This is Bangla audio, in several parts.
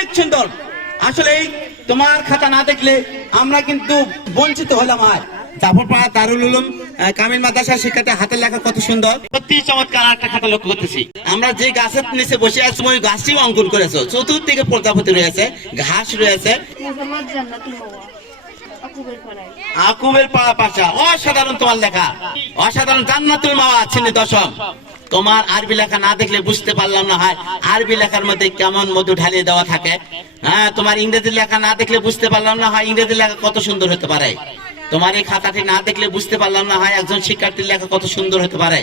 অনেক সুন্দর আসলে তোমার খাতা না দেখলে আমরা কিন্তু বঞ্চিত হলাম আর। জাফরপাড়া দারুল উলুম কামিল মাদ্রাসা শিক্ষাতে হাতের লেখা কত সুন্দর। সত্যি চমৎকার একটা খাতা লক্ষ্য করতেছি। আমরা যে গাছের নিচে বসে আছি ওই গাছটিও অঙ্কন করেছ। চতুর্দিকে প্রজাপতি রয়েছে ঘাস রয়েছে। মোহাম্মদ জান্নাতুল মাওয়া আকুবের পাড়া পাশা। অসাধারণ তোমার লেখা। অসাধারণ জান্নাতুল মাওয়া শ্রেণি দশম তোমার আরবি লেখা না দেখলে বুঝতে পারলাম না হয়। আরবি লেখার মধ্যে কেমন মধু ঢালিয়ে দেওয়া থাকে? হ্যাঁ তোমার ইংরেজি লেখা না দেখলে বুঝতে পারলাম না হয়। ইংরেজি লেখা কত সুন্দর হতে পারে? তোমার এই খাতাটি না দেখলে বুঝতে পারলাম না হয় একজন শিক্ষার্থীর লেখা কত সুন্দর হতে পারে?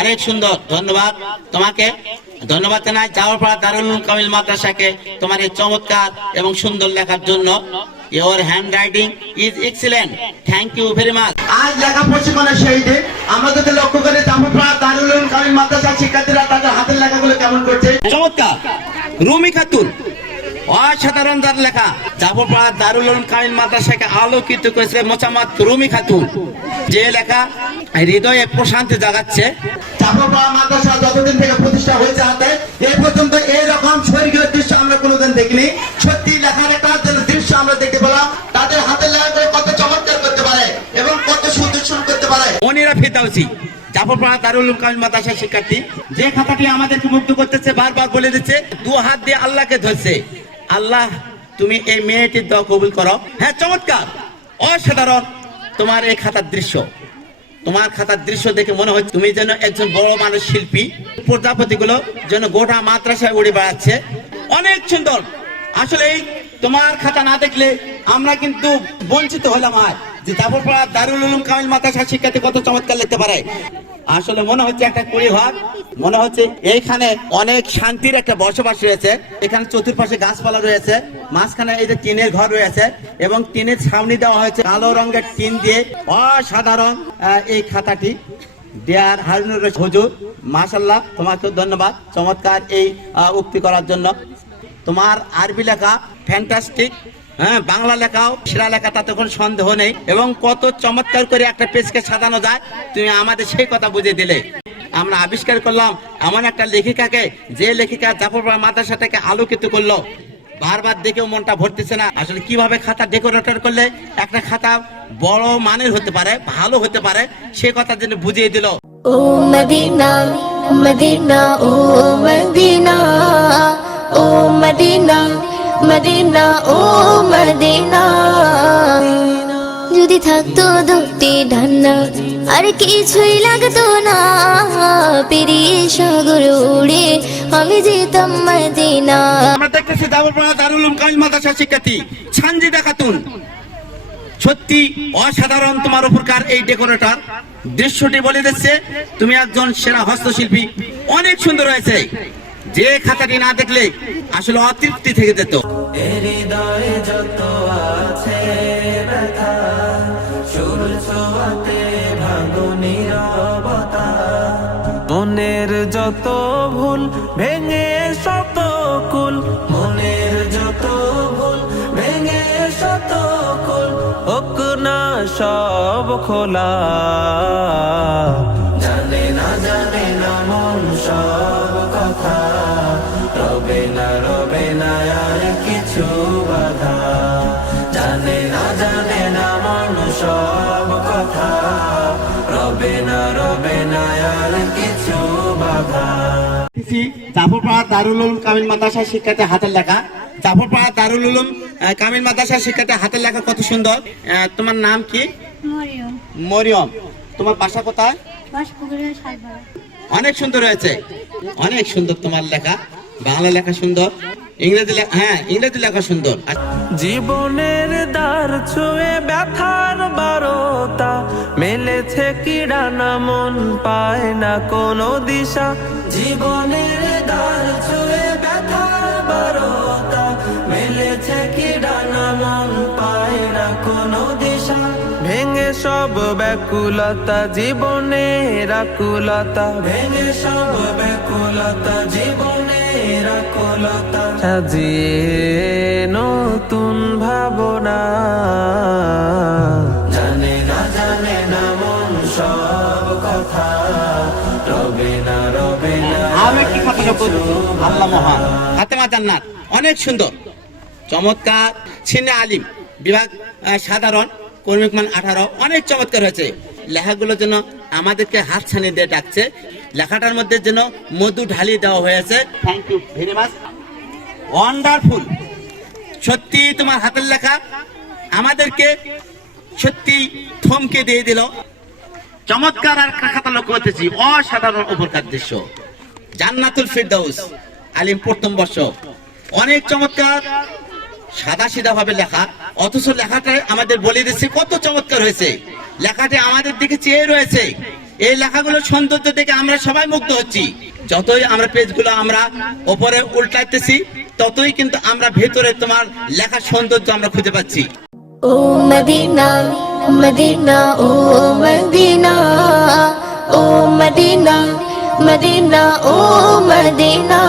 অনেক সুন্দর। ধন্যবাদ তোমাকে। ধন্যবাদ জানাই। যাওয়ার পর দারুল কামিল মাদ্রাসাকে তোমার এই চমৎকার এবং সুন্দর লেখার জন্য। Your handwriting is excellent thank you very much আজ লেখা প্রশিক্ষণের সেই দিন আমরা যদি লক্ষ্য করি জাফরপাড়া দারুল উলুম কামিল মাদ্রাসা শিক্ষার্থীরা তাদের হাতের লেখাগুলো কেমন করছে। চমৎকার। রুমি খাতুন অসাধারণ তার লেখা। জাফরপাড়া দারুল কামিল মাদ্রাসাকে আলোকিত করেছে মোচাম্মদ রুমি খাতুন। যে লেখা হৃদয়ে প্রশান্তি জাগাচ্ছে। জাফরপাড়া মাদ্রাসা যতদিন থেকে প্রতিষ্ঠা হয়েছে হাতে এই পর্যন্ত এইরকম স্বর্গীয় দৃশ্য আমরা কোনোদিন দেখিনি। সত্যি লেখা লেখার জন্য দৃশ্য আমরা দেখতে পেলাম। তাদের হাতের লেখাগুলো কত চমৎকার করতে পারে এবং কত সুদর্শন করতে পারে। মনিরা ফেদাউসি জাফরপাড়া দারুল কামিল মাদ্রাসার শিক্ষার্থী। যে খাতাটি আমাদেরকে মুগ্ধ করতেছে বারবার বলে দিচ্ছে দু হাত দিয়ে আল্লাহকে ধরছে। আল্লাহ, তুমি এই মেয়েটির দোয়া কবুল করো। হ্যাঁ চমৎকার। অসাধারণ তোমার এই খাতার দৃশ্য। তোমার খাতার দৃশ্য দেখে মনে হচ্ছে তুমি যেন একজন বড় মানুষ শিল্পী। প্রজাপতি গুলো যেন গোটা মাদ্রাসায় উড়ে বেড়াচ্ছে। অনেক সুন্দর। আসলে এই তোমার খাতা না দেখলে আমরা কিন্তু বঞ্চিত হলাম আর যে জাফরপাড়া দারুল কামিল মাদ্রাসা শিক্ষার্থী কত চমৎকার লিখতে পারে। আসলে মনে হচ্ছে একটা কুড়ি ঘর মনে হচ্ছে এইখানে অনেক শান্তির একটা বসবাস রয়েছে। এখানে চতুর্পাশে গাছপালা রয়েছে। মাঝখানে এই যে টিনের ঘর রয়েছে এবং টিনের ছাউনি দেওয়া হয়েছে কালো রঙের টিন দিয়ে। অসাধারণ এই খাতাটি। দেয়ার হারুনুর হুজুর মাশাল্লাহ তোমাকে ধন্যবাদ। চমৎকার এই উক্তি করার জন্য। তোমার আরবি লেখা ফ্যান্টাস্টিক হ্যাঁ বাংলা লেখাও সেরা লেখা, তাতে কোনো সন্দেহ নেই। এবং কত চমৎকার করে একটা পেজকে সাজানো যায়, তুমি আমাদের সেই কথা বুঝিয়ে দিলে। আমরা আবিষ্কার করলাম, এমন একটা লেখিকাকে, যে লেখিকা জাফরপাড়া মাদ্রাসাটাকে আলোকিত করল। বারবার দেখেও মনটা ভরতেছে না। আসলে কীভাবে খাতা ডেকোরেটর করলে একটা খাতা বড় মানের হতে পারে, ভালো হতে পারে, সে কথা যেন বুঝিয়ে দিল। ও মদিনা মদিনা, ও মদিনা ও মদিনা মদিনা, ও মদিনা। যদি থাকতো দুটি ডান্না আর কিছুই লাগতো না। পেরিয়ে সাগর উড়ে আমি যেতাম মদিনা। আমরা দেখতেছি দাবরপাড়া দারুল কামিল মাদ্রাসা শিক্ষার্থী সানজিদা খাতুন। সত্যি অসাধারণ তোমার উপরকার এই ডেকোরেটর দৃশ্যটি বলে দিচ্ছে, তুমি একজন সেরা হস্তশিল্পী। অনেক সুন্দর হয়েছে। যে খাতাটি না দেখলে আসলে অতৃপ্তি থেকে যেত। যত আছে মনের যত ভুল ভেঙে শত কুল, মনের যত ভুল ভেঙে শত কুল, হোক না সব খোলা। জানে না জানে না মন সব রবে না আর কিছু বাধা জানে না জানে না মন সব কথা রবে না রবে না আর কিছু বাধা জাফরপাড়া দারুল উলুম কামিল মাদ্রাসা শিক্ষার্থী হাতের লেখা। জাফরপাড়া দারুল উলুম কামিল মাদ্রাসা শিক্ষার্থী হাতের লেখা কত সুন্দর। তোমার নাম কি? মরিয়ম। মরিয়ম। তোমার বাসা কোথায়? অনেক সুন্দর হয়েছে। অনেক সুন্দর তোমার লেখা। বাংলা লেখা সুন্দর, ইংরেজি হ্যাঁ ইংরেজি লেখা সুন্দর। জীবনের দ্বার ছুঁয়ে ব্যথার বারতা, মেলেছে কিরানা মন পায় না কোনো দিশা। জীবনের দ্বার ছুঁয়ে ব্যথার বারতা, মেলেছে কিরানা মন পায় না কোনো দিশা। ভেঙে সব ব্যাকুলতা, জীবনের আকুলতা, ভেঙে সব ব্যাকুলতা আকুলতা সাজিয়ে নতুন ভাবনা। জানে না জানে না মন সব কথা। রবে না রবে না আমি একটি খাতা করব আল্লাহ মহান। ফাতেমা জান্নাত অনেক সুন্দর। চমৎকার। ছিনে আলিম বিভাগ সাধারণ কর্মিক মান আঠারো। অনেক চমৎকার হয়েছে। লেখাগুলোর জন্য আমাদেরকে হাত ছানি দিয়ে ডাকছে। লেখাটার মধ্যে যেন মধু ঢালিয়ে দেওয়া হয়েছে। Thank you very much wonderful সত্যি তোমার হাতের লেখা আমাদেরকে সত্যি থমকে দিয়ে দিল। চমৎকার আর খাতা লক্ষ্য করতেছি অসাধারণ উপকার দৃশ্য। জান্নাতুল ফিরদাউস, আলিম প্রথম বর্ষ। অনেক চমৎকার সাদা সিধা ভাবে লেখা। অথচ লেখাটা আমাদের বলে দিচ্ছে কত চমৎকার হয়েছে। লেখাটি আমাদের দিকে চেয়ে রয়েছে। এই লেখাগুলো সৌন্দর্য দেখে আমরা সবাই মুগ্ধ হচ্ছি। যতই আমরা পেজগুলো আমরা ওপরে উল্টাইতেছি, ততই কিন্তু আমরা ভেতরে তোমার লেখার সৌন্দর্য আমরা খুঁজে পাচ্ছি। ও মদিনা মদিনা, ও মদিনা ও মদিনা মদিনা, ও মদিনা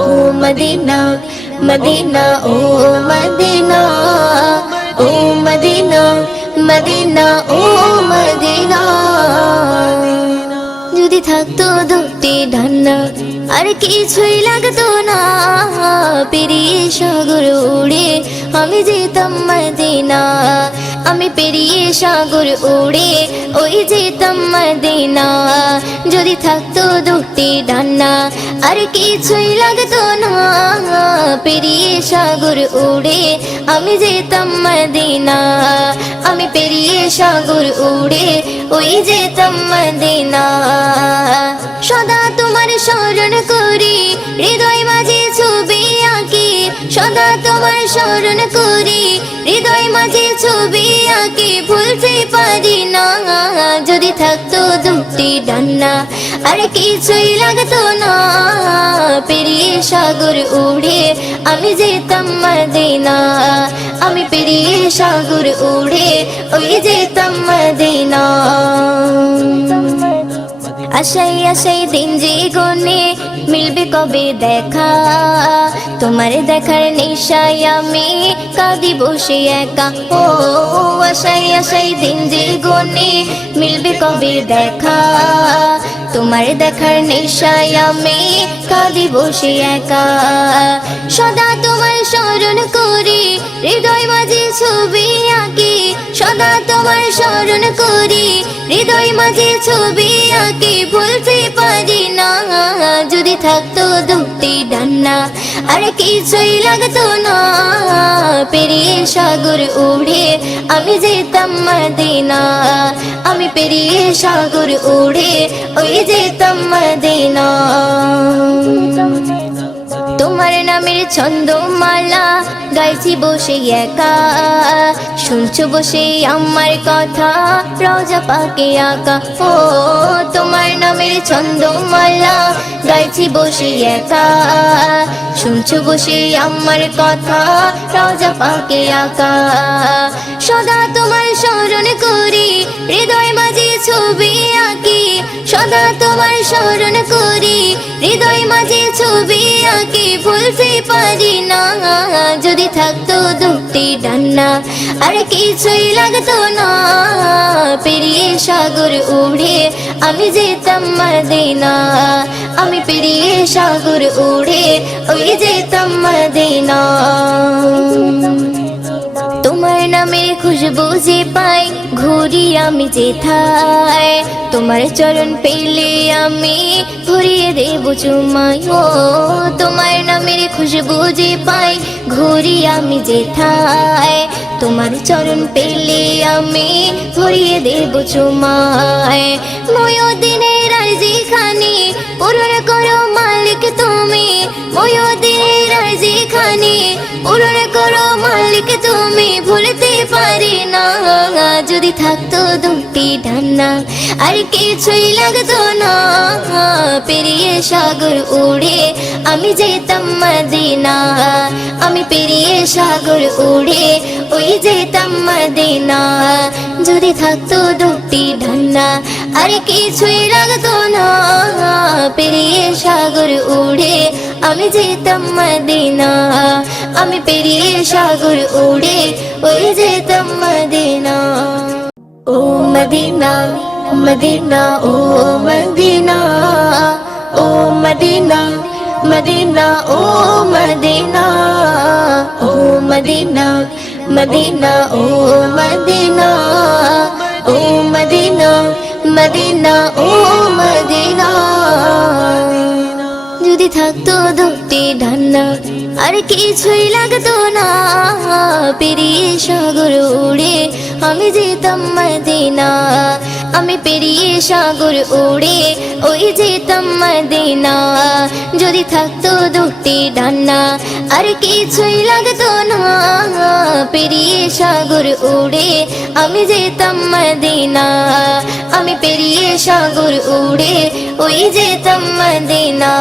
ও মদিনা মদিনা, ও মদিনা ও মদিনা মদিনা, ও মদিনা। যদি থাকতো দুটি ডান্না আর কিছুই লাগতো না। পেরিয়ে সাগর উড়ে আমি যেতাম মদিনা। আমি পেরিয়ে সাগর উড়ে, ওই যেতাম মদিনা যদি থাকতো দুটি ডান্না, আর কিছুই লাগতো না। পেরিয়ে সাগর উড়ে, আমি যেতাম মদিনা আমি পেরিয়ে সাগর উড়ে, ওই যেতাম মদিনা সদা তোমার স্মরণ করি, হৃদয় মাঝে ছবি আঁকি। সদা তোমার স্মরণ করি দুটি ডান্না। আর কিছুই লাগতো না। পেরিয়ে সাগর উড়ে আমি যেতাম মদিনা। আমি পেরিয়ে সাগর উড়ে, ওই যেতাম মদিনা। আশাই আশাই দিন যে গনে মিলবে কবে দেখা? তোমার দেখার নেশায় আমি কাঁদি বসে একা। ও আশাই আশাই দিন যে মিলবে কবে দেখা? তোমার দেখার নেশায় আমি কাঁদি বসে একা। সদা তোমার স্মরণ করি, হৃদয় মাঝে ছবি আঁকি। সদা তোমার স্মরণ করি হৃদয় মাঝে ছবি আঁকি ভুলতে পারি না। যদি থাকতো দুটি ডান্না আর কিছুই লাগতো না। পেরিয়ে সাগর উড়ে আমি যেতাম মদিনা। আমি পেরিয়ে সাগর উড়ে ওই যেতাম মদিনা। তোমার নামের ছন্দমালা গাইছি বসে একা। শুনছো বসে আমার কথা রজা পাকে আঁকা। ও, তোমার নামের ছন্দমালা গাইছি বসে একা। শুনছো বসে আমার কথা রজা পাকে আঁকা। সদা তোমার স্মরণ করি, হৃদয় মাঝে ছবি আঁকি, সদা তোমার স্মরণ করি। হৃদয় মাঝে ছবি আঁকি, ভুলতে পারি না। যদি থাকতো দুটি ডান্না আর কিছুই লাগতো না। পেরিয়ে সাগর উড়ে আমি যেতাম মদিনা। আমি পেরিয়ে সাগর উড়ে, ওই যেতাম মদিনা। যে পাই ঘুরি আমি যেথায় তোমার চরণ পেলে আমি ঘুরিয়ে দেব চুমাই ও, তোমার নামের খুশবু যে পাই ঘুরি আমি যেথায় তোমার চরণ পেলে আমি ঘুরিয়ে দেব চুমায়। ময়দিনের আরজি খানি পূরণ করো মালিক তুমি। ময়দিনের আরজি খানি পূরণ করো মালিক তুমি। ভুলতে পারি না। যদি থাকতো দুটি ডান্না আর কিছুই লাগতো না। পেরিয়ে সাগর উড়ে আমি যেতাম মদিনা। আমি পেরিয়ে সাগর উড়ে ওই যেতাম মদিনা। যদি থাকতো দুটি ডান্না আর কিছুই লাগতো না। পেরিয়ে সাগর উড়ে আমি যেতাম মদিনা। আমি পেরিয়ে সাগর উড়ে, ওই যেতাম মদিনা। ও মদিনা মদিনা, ও মদিনা। ও মদিনা মদিনা, ও মদিনা। ও মদিনা ও মদিনা। ও মদিনা মদিনা, ও মদিনা। যদি থাকতো দুটি ডান্না আর কিছুই লাগতো না। পেরিয়ে সাগর উড়ে আমি যেতাম মদিনা। আমি পেরিয়ে সাগর উড়ে, ওই যেতাম মদিনা। যদি থাকতো দুটি ডান্না আর কিছুই লাগতো না। পেরিয়ে সাগর উড়ে আমি যেতাম মদিনা, আমি পেরিয়ে সাগর উড়ে ওই যেতাম মদিনা।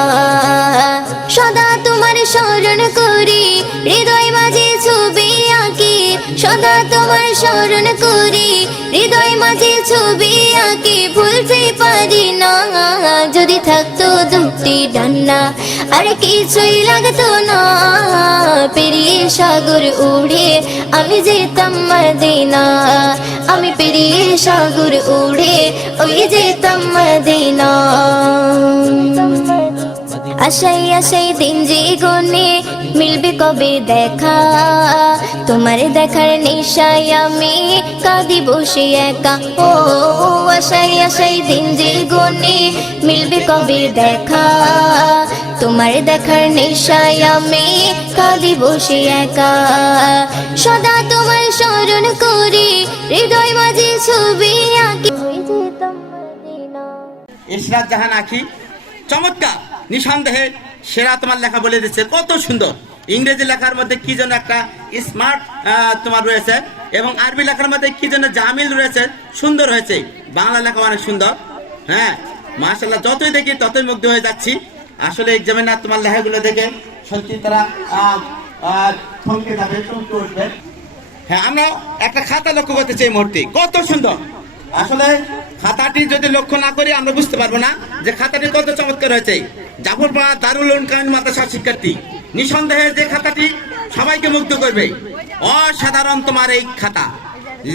সদা তোমার স্মরণ করি, হৃদয় মাঝে ছবি আঁকি। সদা তোমার স্মরণ করি, হৃদয় মাঝে ছবি আঁকি। ভুলতে পারি না, যদি থাকতো দুটি ডান্না আর কিছুই লাগতো না। পেরিয়ে সাগর উড়ে আমি যেতাম মদিনা। আমি পেরিয়ে সাগর উড়ে ওই যেতাম মদিনা। আশাই আশাই দিন যে গনে মিলবে কবে দেখা? তোমার দেখার নেশায় আমি কাঁদি বসে একা। ও, আশাই আশাই দিন যে গনে মিলবে কবে দেখা? তোমার দেখার নেশায় আমি কাঁদি বসে একা। সদা তোমার স্মরণ করি, হৃদয় মাঝে ছবি আঁকি। ইসরাত জাহান আঁকি চমৎকার, নিঃসন্দেহে সেরা তোমার লেখা বলে দিচ্ছে, কত সুন্দর। ইংরেজি লেখার মধ্যে কি যেন একটা স্মার্ট তোমার রয়েছে, এবং আরবি লেখার মধ্যে কি যেন জামিল রয়েছে, সুন্দর হয়েছে। বাংলা লেখা অনেক সুন্দর। হ্যাঁ মাশাল্লাহ যতই দেখি ততই মুগ্ধ হয়ে যাচ্ছি। আসলে এক্সামিনার তোমার লেখাগুলো দেখে সত্যি তারা থমকে যাবে হ্যাঁ আমরা একটা খাতা লক্ষ্য করতে চাই এই মুহূর্তে। কত সুন্দর। আসলে খাতাটি যদি লক্ষ্য না করি, আমরা বুঝতে পারব না যে খাতাটি কত চমৎকার হয়েছে। জাফরপাড়া দারুল উলুম কামিল মাদ্রাসার শিক্ষার্থী। নিঃসন্দেহে যে খাতাটি সবাইকে মুগ্ধ করবে। অসাধারণ তোমার এই খাতা।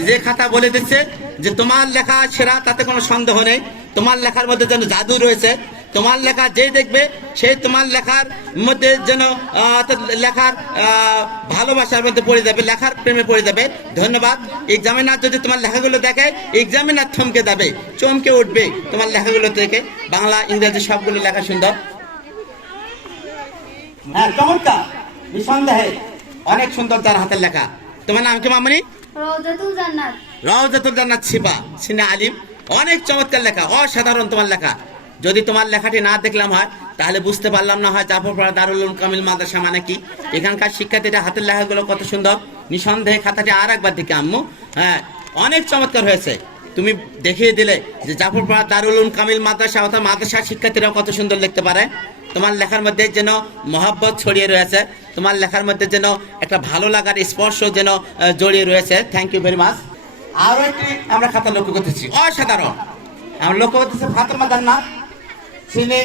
যে খাতা বলে দিচ্ছে যে তোমার লেখা সেরা, তাতে কোনো সন্দেহ নেই। তোমার লেখার মধ্যে যেন জাদু রয়েছে তোমার লেখা যে দেখবে সেই তোমার লেখার মধ্যে যেন লেখার ভালোবাসার মধ্যে পড়ে যাবে লেখার প্রেমে পড়ে যাবে। ধন্যবাদ। এক্সামিনার যদি তোমার লেখাগুলো দেখে এক্সামিনার থমকে যাবে চমকে উঠবে তোমার লেখাগুলো থেকে বাংলা ইংরেজি সবগুলো লেখা সুন্দর। হ্যাঁ চমৎকার। নিঃসন্দেহে অনেক সুন্দর তার হাতের লেখা। তোমার নাম কি মামনি? রওজাতুল জান্নাত। রওজাতুল জান্নাত ছিপা সিনে আলিম। অনেক চমৎকার লেখা অসাধারণ তোমার লেখা। যদি তোমার লেখাটি না দেখলাম হয়, তাহলে বুঝতে পারলাম না হয় জাফরপাড়া দারুল কামিল মাদ্রাসা মানে কি। এখানকার শিক্ষার্থীরা হাতের লেখাগুলো কত সুন্দর। নিঃসন্দেহে খাতাটি আর একবার দিকে আম্মু হ্যাঁ অনেক চমৎকার হয়েছে। তুমি দেখিয়ে দিলে যে জাফরপাড়া দারুল কামিল মাদ্রাসা অর্থাৎ মাদ্রাসার শিক্ষার্থীরাও কত সুন্দর লিখতে পারে। তোমার লেখার মধ্যে যেন মহাব্বত ছড়িয়ে রয়েছে। তোমার লেখার মধ্যে যেন একটা ভালো লাগার স্পর্শ যেন জড়িয়ে রয়েছে। থ্যাংক ইউ ভেরি মাচ আরও একটি আমরা খাতা লক্ষ্য করতেছি। অসাধারণ। আমরা লক্ষ্য করতেছি ফাতেমা জান্নাত। তিনি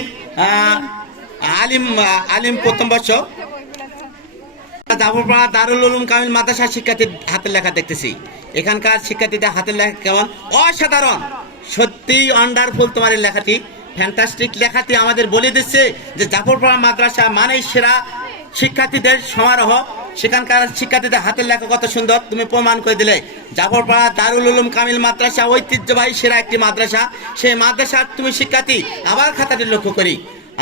আলিম আলিম প্রথম বর্ষ জাফরপাড়া দারুল উলুম কামিল মাদ্রাসা শিক্ষার্থীর হাতের লেখা দেখতেছি। এখানকার শিক্ষার্থীদের হাতের লেখা কেমন? অসাধারণ। সত্যি ওয়ান্ডারফুল তোমার লেখাটি। ফ্যান্টাস্টিক লেখাটি আমাদের বলে দিচ্ছে যে, জাফরপাড়া মাদ্রাসা মানে সেরা শিক্ষার্থীদের সমারোহ। সেখানকার শিক্ষার্থীদের হাতের লেখা কত সুন্দর, তুমি প্রমাণ করে দিলে। জাফরপাড়া দারুল উলুম কামিল মাদ্রাসা ঐতিহ্যবাহী সেরা একটি মাদ্রাসা। সেই মাদ্রাসার তুমি শিক্ষার্থী আবার খাতাটি লক্ষ্য করি।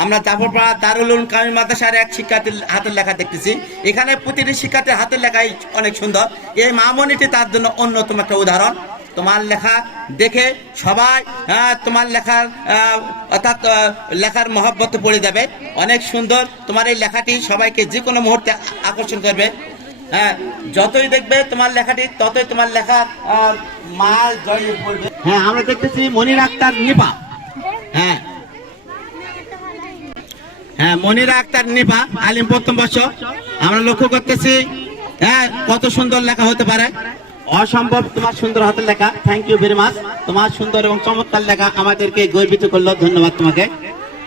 আমরা জাফরপাড়া দারুল উলুম কামিল মাদ্রাসার এক শিক্ষার্থীর হাতের লেখা দেখতেছি। এখানে প্রতিটি শিক্ষার্থীর হাতের লেখাই অনেক সুন্দর। এই মামনিটি তার জন্য অন্যতম একটা উদাহরণ। তোমার লেখা দেখে সবাই আহ, তোমার লেখার অর্থাৎ লেখার মহব্বত পড়ে যাবে। অনেক সুন্দর তোমার এই লেখাটি সবাইকে যে কোনো মুহূর্তে আকর্ষণ করবে। হ্যাঁ যতই দেখবে তোমার লেখাটি ততই তোমার লেখা আহ, মা জড়িয়ে পড়বে। হ্যাঁ আমরা দেখতেছি মনির আক্তার নিপা। হ্যাঁ। হ্যাঁ মনিরা আক্তার নিপা আলিম প্রথম বর্ষ। আমরা লক্ষ্য করতেছি হ্যাঁ কত সুন্দর লেখা হতে পারে। অসম্ভব তোমার সুন্দর হাতের লেখা। থ্যাংক ইউ ভেরি মাচ তোমার সুন্দর এবং চমৎকার লেখা আমাদেরকে গর্বিত করল। ধন্যবাদ তোমাকে।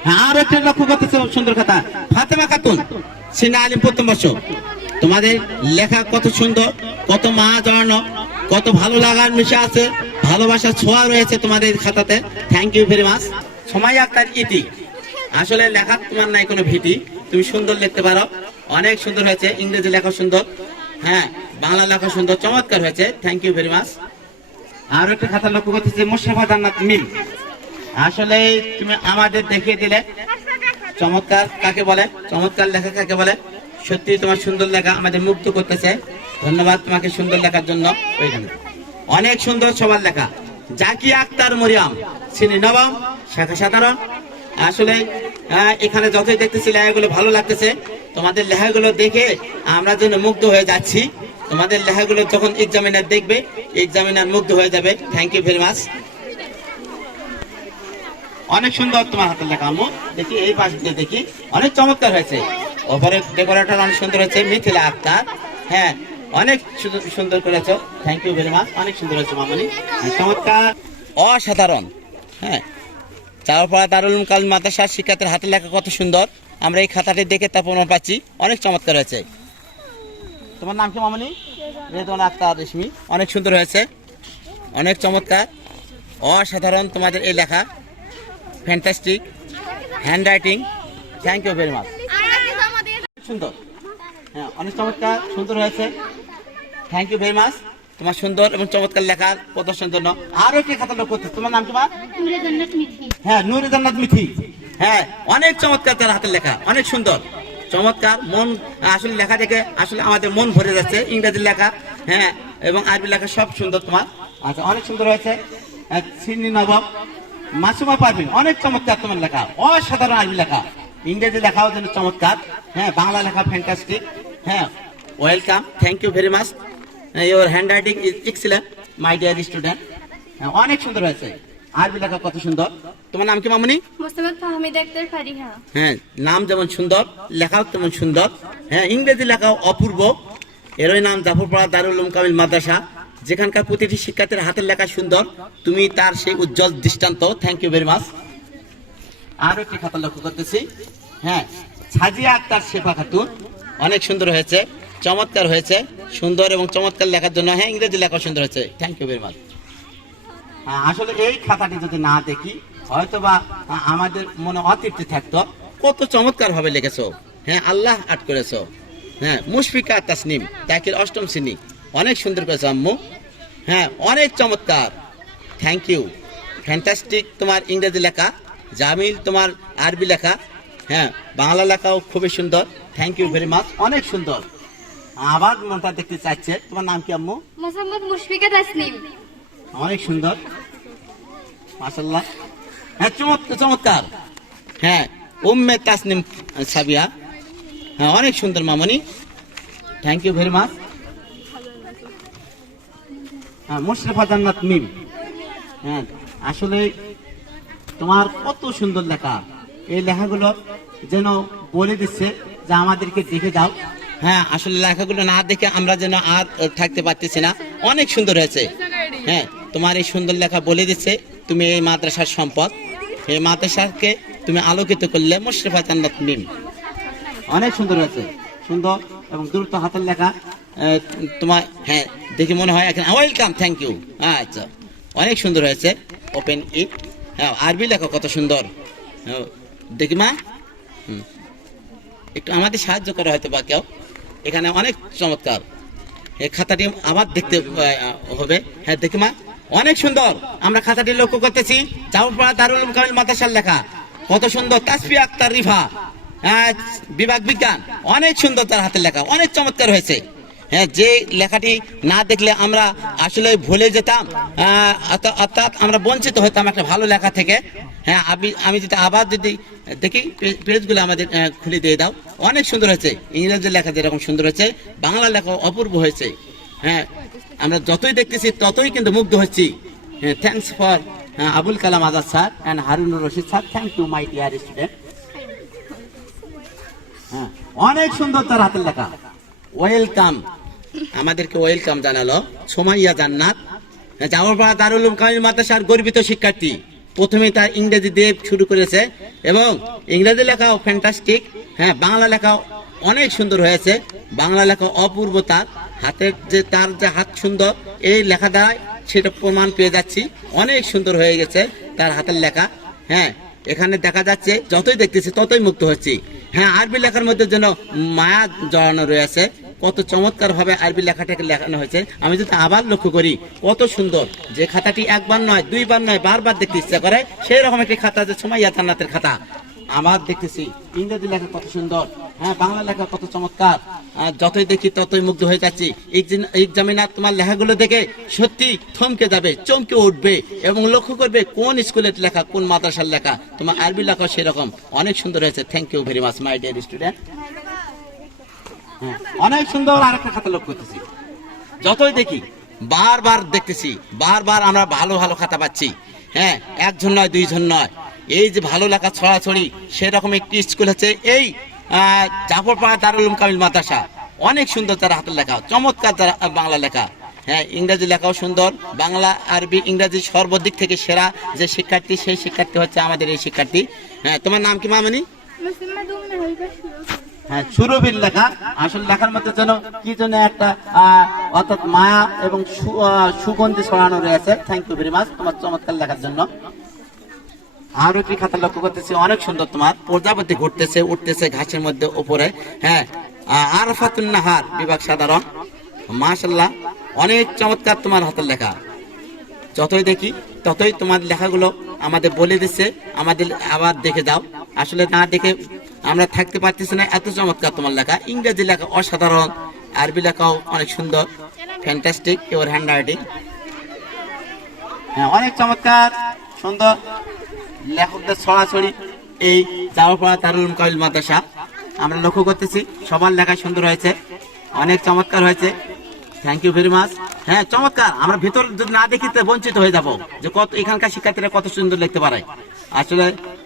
হ্যাঁ আর একটা লক্ষ্য করতেছি সুন্দর কথা। ফাতেমা খাতুন, সিনা আলিম প্রথম বর্ষ তোমাদের লেখা কত সুন্দর, কত মা জড়ানো কত ভালো লাগার মিশে আছে, ভালোবাসার ছোঁয়া রয়েছে তোমাদের খাতাতে। থ্যাংক ইউ ভেরি মাচ সময় আক্তার ইতি। আসলে লেখা তোমার নাই কোনো ভীতি। তুমি সুন্দর লিখতে পারো। অনেক সুন্দর হয়েছে। ইংরেজি লেখা সুন্দর। হ্যাঁ বাংলা লেখা সুন্দর চমৎকার হয়েছে। থ্যাংক ইউ ভেরি মাচ আর একটা খাতা লক্ষ্য করতেছি মোশাফা জান্নাত মিল আসলে তুমি আমাদের দেখিয়ে দিলে। চমৎকার কাকে বলে? চমৎকার লেখা কাকে বলে? সত্যি তোমার সুন্দর লেখা আমাদের মুগ্ধ করতেছে। ধন্যবাদ তোমাকে সুন্দর লেখার জন্য। অনেক সুন্দর সবার লেখা। জাকি আক্তার মরিয়াম শ্রেণি নবম, শাখা সাধারণ। আসলে এখানে যতই দেখতেছি লেখাগুলো ভালো লাগতেছে, তোমাদের লেখাগুলো দেখে আমরা যেন মুগ্ধ হয়ে যাচ্ছি। তোমাদের লেখাগুলো যখন এক্সামিনার দেখবে এক্সামিনার মুগ্ধ হয়ে যাবে। থ্যাংক ইউ ভেরি মাচ অনেক সুন্দর তোমার হাতের লেখা আম্মু। দেখি এই পাশ দিয়ে দেখি। অনেক চমৎকার হয়েছে। ওপরে ডেকোরেটর অনেক সুন্দর হয়েছে মিথিলা আক্তার। হ্যাঁ অনেক সুন্দর- করেছ। থ্যাংক ইউ ভেরি মাচ অনেক সুন্দর হয়েছে মামনি। হ্যাঁ, চমৎকার। অসাধারণ। হ্যাঁ চাওয়াপাড়া দারুল কাল মাদ্রাসার শিক্ষার্থীর হাতের লেখা কত সুন্দর। আমরা এই খাতাটি দেখে তা প্রমাণ পাচ্ছি। অনেক চমৎকার হয়েছে। তোমার নাম কি মামনি? রেদওয়ান আক্তার রেশমি। অনেক সুন্দর হয়েছে। অনেক চমৎকার। অসাধারণ তোমাদের এই লেখা। Fantastic handwriting thank you very much সুন্দর। হ্যাঁ অনেক চমৎকার। সুন্দর হয়েছে। থ্যাংক ইউ ভেরি মাচ তোমার সুন্দর এবং চমৎকার লেখার প্রদর্শনের জন্য। আরও একটি খাতা লোক করতে তোমার নাম কি হ্যাঁ নুরে জান্নাত মিথি হ্যাঁ অনেক চমৎকার তার হাতের লেখা। অনেক সুন্দর। চমৎকার, মন, আসলে লেখা দেখে আসলে আমাদের মন ভরে যাচ্ছে, ইংরেজি লেখা হ্যাঁ এবং আরবি লেখা সব সুন্দর তোমার। আচ্ছা অনেক সুন্দর হয়েছে। সিন্নি নবাব, মাসুমা পারবিন অনেক চমৎকার তোমার লেখা, অসাধারণ আরবি লেখা। ইংরেজি লেখাও যেন চমৎকার হ্যাঁ বাংলা লেখা ফ্যান্টাস্টিক হ্যাঁ welcome thank you very much your handwriting is excellent my dear student অনেক সুন্দর হয়েছে। আরবি লেখা কত সুন্দর। তোমার নাম কি মামনি? মোসাম্মদ ফাহমিদ আক্তার ফারিহা। হ্যাঁ নাম যেমন সুন্দর লেখাও তেমন সুন্দর। হ্যাঁ ইংরেজি লেখাও অপূর্ব। এরই নাম জাফরপাড়া দারুল উলুম কামিল মাদ্রাসা। যেখানকার প্রতিটি শিক্ষার্থীর হাতের লেখা সুন্দর। তুমি তার সেই উজ্জ্বল দৃষ্টান্ত। থ্যাংক ইউ ভেরি মাচ আরও একটি খাতা লক্ষ্য করতেছি। হ্যাঁ সাজিয়া আক্তার শেফা খাতুন। অনেক সুন্দর হয়েছে চমৎকার হয়েছে। সুন্দর এবং চমৎকার লেখার জন্য। হ্যাঁ ইংরেজি লেখা সুন্দর হয়েছে। থ্যাংক ইউ ভেরি মাচ আসলে এই খাতাটি যদি না দেখি হয়তো বা আমাদের মনে অতৃপ্তি থাকতো। কত চমৎকার ভাবে লিখেছো। হ্যাঁ আল্লাহ আট করেছ। হ্যাঁ মুশফিকা তাসনিম তাকির অষ্টম শ্রেণি। অনেক সুন্দর করেছ আম্মু। হ্যাঁ অনেক চমৎকার। থ্যাংক ইউ ফ্যান্টাস্টিক তোমার ইংরেজি লেখা জামিল তোমার আরবি লেখা। হ্যাঁ বাংলা লেখাও খুবই সুন্দর। থ্যাংক ইউ ভেরি মাচ অনেক সুন্দর। আবার মনটা দেখতে চাচ্ছে তোমার নাম কি আম্মু? মোসাম্মদ মুশফিকা তাসলিম অনেক সুন্দর। মাসাল্লাহ হ্যাঁ চমৎকার চমৎকার। হ্যাঁ উম্মে তাসনিম সাবিয়া। হ্যাঁ অনেক সুন্দর মামনি। থ্যাংক ইউ ভেরি মাচ হ্যাঁ মুশরিফা জান্নাত মিম। হ্যাঁ আসলে তোমার কত সুন্দর লেখা। এই লেখাগুলো যেন বলে দিচ্ছে যে আমাদেরকে দেখে দাও হ্যাঁ আসলে লেখাগুলো না দেখে আমরা যেন আর থাকতে পারতেছি না। অনেক সুন্দর হয়েছে। হ্যাঁ তোমার এই সুন্দর লেখা বলে দিচ্ছে তুমি এই মাদ্রাসার সম্পদ। এই মাদ্রাসাকে তুমি আলোকিত করলে মুশরিফা জান্নাত মিম। অনেক সুন্দর হয়েছে। সুন্দর এবং দ্রুত হাতের লেখা। তোমার হ্যাঁ দেখে মনে হয় এখন, ওয়েলকাম, থ্যাংক ইউ। আচ্ছা অনেক সুন্দর হয়েছে। ওপেন ইট হ্যাঁ আরবি লেখা কত সুন্দর। দেখি মা। একটু আমাদের সাহায্য করা হয়তো বা কেউ। এখানে অনেক চমৎকার। এই খাতাটি আবার দেখতে হবে। হ্যাঁ দেখি মা। অনেক সুন্দর। আমরা খাতাটি লক্ষ্য করতেছি। জাফরপাড়া দারুল কামিল মাদ্রাসার লেখা। কত সুন্দর। তাসফি আক্তার রিফা। বিভাগ বিজ্ঞান। অনেক সুন্দর তার হাতের লেখা। অনেক চমৎকার হয়েছে। হ্যাঁ যে লেখাটি না দেখলে আমরা আসলে ভুলে যেতাম অর্থাৎ আমরা বঞ্চিত হতাম একটা ভালো লেখা থেকে। হ্যাঁ আমি আমি যদি আবার যদি দেখি পেজগুলো আমাদের খুলে দিয়ে দাও। অনেক সুন্দর হয়েছে। ইংরেজি লেখা যেরকম সুন্দর হয়েছে, বাংলা লেখা অপূর্ব হয়েছে। হ্যাঁ আমরা যতই দেখতেছি, ততই কিন্তু মুগ্ধ হচ্ছি। হ্যাঁ thanks for Abul Kalam Azad sir and Harunur Rashid sir thank you my dear student হ্যাঁ অনেক সুন্দর তার হাতের লেখা। ওয়েলকাম আমাদেরকে ওয়েলকাম জানালো। সোমাইয়া জান্নাত। জামালপাড়া দারুল উলুম কামিল মাদ্রাসার গর্বিত শিক্ষার্থী। প্রথমে তার ইংরেজি দিয়ে শুরু করেছে এবং ইংরেজি লেখাও ফ্যান্টাস্টিক হ্যাঁ বাংলা লেখাও অনেক সুন্দর হয়েছে। বাংলা লেখা অপূর্ব তার। হাতের যে তার যে হাত সুন্দর, এই লেখা সেটা প্রমাণ পেয়ে যাচ্ছি। অনেক সুন্দর হয়ে গেছে তার হাতের লেখা। হ্যাঁ এখানে দেখা যাচ্ছে, যতই দেখতেছি ততই মুক্ত হচ্ছি। হ্যাঁ আরবি লেখার মধ্যে যেন মায়া জড়ানো রয়েছে, কত চমৎকার ভাবে আরবি লেখাটাকে লেখানো হয়েছে। আমি যদি আবার লক্ষ্য করি, কত সুন্দর। যে খাতাটি একবার নয়, দুইবার নয়, বারবার দেখতে ইচ্ছা করে সেই রকম একটি খাতা যে সময় জান্নাতের খাতা। আবার দেখতেছি, ইংরেজি লেখা কত সুন্দর। হ্যাঁ বাংলা লেখা কত চমৎকার। যতই দেখি ততই মুগ্ধ হয়ে যাচ্ছি। এক্সামিনার তোমার লেখাগুলো দেখে সত্যি থমকে যাবে, চমকে উঠবে এবং লক্ষ্য করবে কোন স্কুলের লেখা, কোন মাদ্রাসার লেখা। তোমার আরবি লেখা সেরকম। অনেক সুন্দর হয়েছে। Thank you very much my dear student অনেক সুন্দর আরেকটা খাতা লক্ষ্য করতেছি। যতই দেখি, বারবার দেখতেছি, বারবার আমরা ভালো ভালো খাতা পাচ্ছি। হ্যাঁ একজন নয়, দুইজন নয়। এই যে ভালো লেখা ছড়াছড়ি, সেরকম একটি স্কুল হচ্ছে এই জাফরপাড়া দারুল উলুম কামিল মাদ্রাসা। অনেক সুন্দর তার হাতের লেখা। চমৎকার তার বাংলা লেখা। হ্যাঁ ইংরাজি লেখাও সুন্দর। বাংলা আরবি ইংরাজি সর্বদিক থেকে সেরা যে শিক্ষার্থী সেই শিক্ষার্থী হচ্ছে আমাদের এই শিক্ষার্থী। হ্যাঁ তোমার নাম কি মামনি? হ্যাঁ সুরভির লেখা। আসল লেখার মধ্যে যেন কি যেন একটা অর্থাৎ মায়া এবং সুগন্ধি ছড়ানো রয়েছে। থ্যাংক ইউ ভেরি মাচ তোমার চমৎকার লেখার জন্য। আরও একটি খাতা লক্ষ্য করতেছি, অনেক সুন্দর তোমার। প্রজাপতি ঘুরতেছে, উঠতেছে ঘাসের মধ্যে উপরে হ্যাঁ। আর নাহার, বিভাগ সাধারণ। মাশাল্লাহ অনেক চমৎকার তোমার হাতের লেখা। যতই দেখি, ততই তোমার লেখাগুলো আমাদের বলে দিচ্ছে, আমাদের আবার দেখে দাও আসলে না দেখে আমরা থাকতে পারতেছি না, এত চমৎকার তোমার লেখা। ইংরেজি লেখা অসাধারণ, আরবি লেখাও অনেক সুন্দর ফ্যান্টাস্টিক ইওর হ্যান্ড রাইটিং হ্যাঁ অনেক চমৎকার। সুন্দর লেখকদের ছড়াছড়ি, এই জামাপাড়া তারুল কাবিল মাদ্রাসা। আমরা লক্ষ্য করতেছি, সবার লেখা সুন্দর হয়েছে, অনেক চমৎকার হয়েছে। থ্যাংক ইউ ভেরি মাচ হ্যাঁ চমৎকার। আমরা ভিতর যদি না দেখি তো বঞ্চিত হয়ে যাব যে কত এখানকার শিক্ষার্থীরা কত সুন্দর লিখতে পারে। আসলে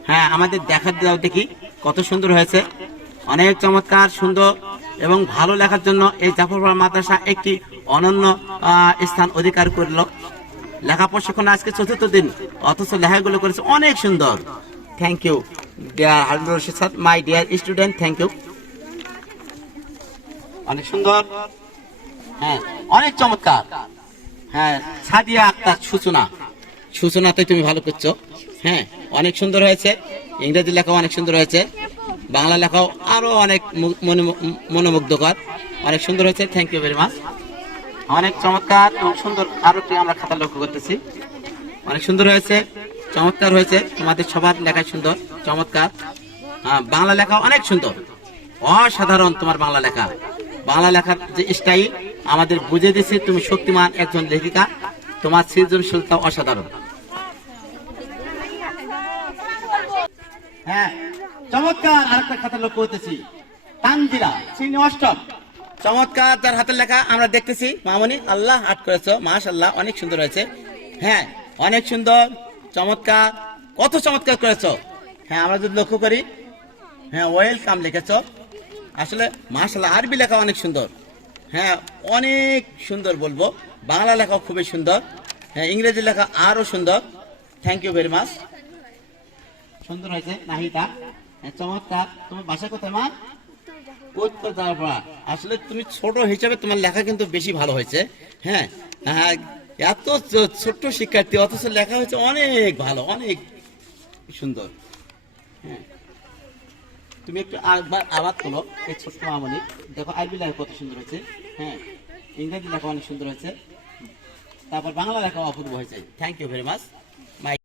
হ্যাঁ আমাদের দেখার দাও দেখি, কত সুন্দর হয়েছে। অনেক চমৎকার, সুন্দর এবং ভালো লেখার জন্য এই জাফরপাড়া মাদ্রাসা একটি অনন্য স্থান অধিকার করল। লেখা প্রশিক্ষণ আজকে চতুর্থ দিন। অথচ লেখাগুলো করেছে অনেক সুন্দর। Thank you dear Harun Rashid sir my dear student thank you অনেক সুন্দর। হ্যাঁ অনেক চমৎকার। হ্যাঁ সাদিয়া আক্তার, সূচনা। সূচনাতে তুমি ভালো করছ। হ্যাঁ অনেক সুন্দর হয়েছে। ইংরেজি লেখাও অনেক সুন্দর হয়েছে। বাংলা লেখাও আরও অনেক মনোমুগ্ধকর। অনেক সুন্দর হয়েছে। থ্যাংক ইউ ভেরি মাচ অনেক চমৎকার এবং সুন্দর আরও একটি আমরা খাতা লক্ষ্য করতেছি। অনেক সুন্দর হয়েছে, চমৎকার হয়েছে। তোমাদের সবার লেখা সুন্দর, চমৎকার। বাংলা লেখা অনেক সুন্দর। অসাধারণ তোমার বাংলা লেখা। বাংলা লেখার যে স্টাইল আমাদের বুঝে দিচ্ছে তুমি শক্তিমান একজন লেখিকা। তোমার সৃজনশীলতা অসাধারণ। হ্যাঁ চমৎকার আরেকটা খাতা লক্ষ্য করতেছি। তানজিরা শ্রেণি অষ্টম। চমৎকার তার হাতের লেখা আমরা দেখতেছি। মামনি আল্লাহ আট করেছ। মাশাল্লাহ অনেক সুন্দর হয়েছে। হ্যাঁ অনেক সুন্দর চমৎকার কত চমৎকার করেছ। হ্যাঁ আমরা যদি লক্ষ্য করি হ্যাঁ ওয়েলকাম লিখেছো। আসলে মাশাল্লাহ আরবি লেখা অনেক সুন্দর। হ্যাঁ অনেক সুন্দর বলব। বাংলা লেখাও খুবই সুন্দর। হ্যাঁ ইংরেজি লেখা আরও সুন্দর। থ্যাংক ইউ ভেরি মাচ সুন্দর হয়েছে নাহিদা। হ্যাঁ, চমৎকার। তোমার বাসা কোথায় মা? আসলে তুমি ছোট হিসাবে তোমার লেখা কিন্তু বেশি ভালো হয়েছে। হ্যাঁ হ্যাঁ এত ছোট্ট শিক্ষার্থী, অথচ লেখা হয়েছে অনেক ভালো, অনেক সুন্দর। হ্যাঁ। তুমি একটু আবার আবার তোলো এই ছোট্ট মামনি। দেখো আরবি লেখা কত সুন্দর হয়েছে। হ্যাঁ ইংরেজি লেখা অনেক সুন্দর হয়েছে। তারপর বাংলা লেখা অপূর্ব হয়েছে। Thank you very much